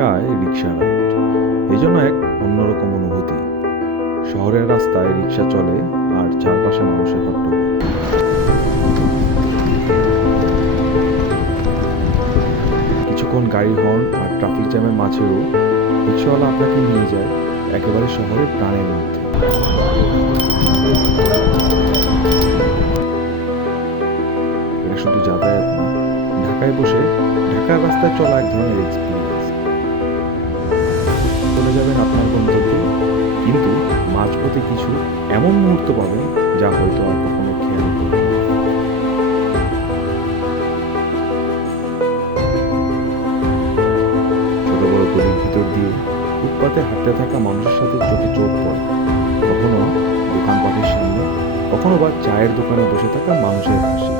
এলাকায় রিক্সা রাইড এই জন্য এক অন্যরকম অনুভূতি। শহরের রাস্তায় রিক্সা চলে আর চারপাশে মানুষের হট্টগোল। কিছুক্ষণ গাড়ি হর্ন আর ট্রাফিক জ্যামের মাঝেও রিক্সাওয়ালা আপনাকে নিয়ে যায় একেবারে শহরের প্রাণের মধ্যে। এটা শুধু যাতায়াত না, ঢাকায় বসে ঢাকার রাস্তায় চলা এক ধরনের এক্সপিরিয়েন্স। চলে যাবেন আপনার গন্তব্যে, কিন্তু মাঝপথে কিছু এমন মুহূর্ত পাবেন যা হয়তো আর কখনো খেয়াল করবেন না। ছোট বড় গলির ভিতর দিয়ে ফুটপাতে হাঁটতে থাকা মানুষের সাথে চোখে চোখ পড়ে, কখনো দোকানপাটের সামনে, কখনো বা চায়ের দোকানে বসে থাকা মানুষের হাসি।